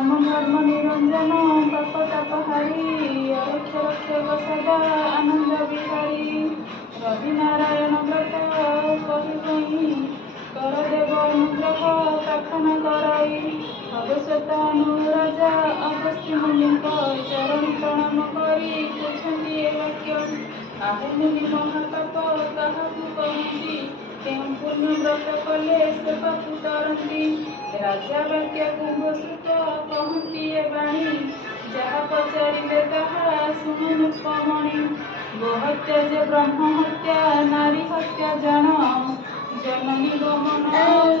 नम धर्म निरंजन पाप तापहारी रक्ष रक्षक सदा आनंद विहारी रवि नारायण व्रत कही कर देव अनुग्रह प्रार्थना करई भविष्यत अनुराजा अगस्त्य मुनि चरण प्रणाम करी पूछती ए वाक्य आहु मुनि महापाप काहाकु कहती केउं पुण्य व्रत कले से पापु तरती राजा वाक्य कुंभसूत कहती ए बाणी जहा पचारिले ताहा शुणु मुक्तमणि गोहत्या जे ब्रह्म हत्या नारी हत्या जान जननी गमन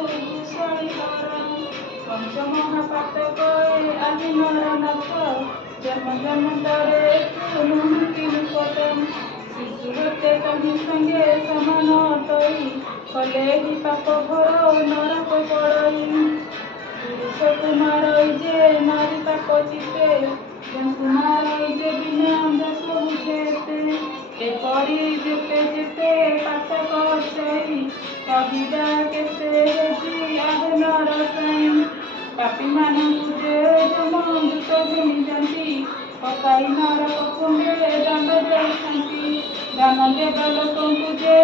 कुशली हर पंचमहापातक आदि नरनाथ जन्म जन्मांतरे नुहति निकटम शिशु हत्या कहीं संगे समान तई कले ही पाप भर नरक पड़ई पुरुष कुमार जे नारी पाप चिते कुमार जे बिना दस बुझेते एपरी जेते जेते पातक अच्छई कहिदा केते हेजी आहे नरसाई पापी मानू जे जम दूत घिनी जाती पकाई नरक कुंडे दंड देउछंती दान देव लोकंकु जे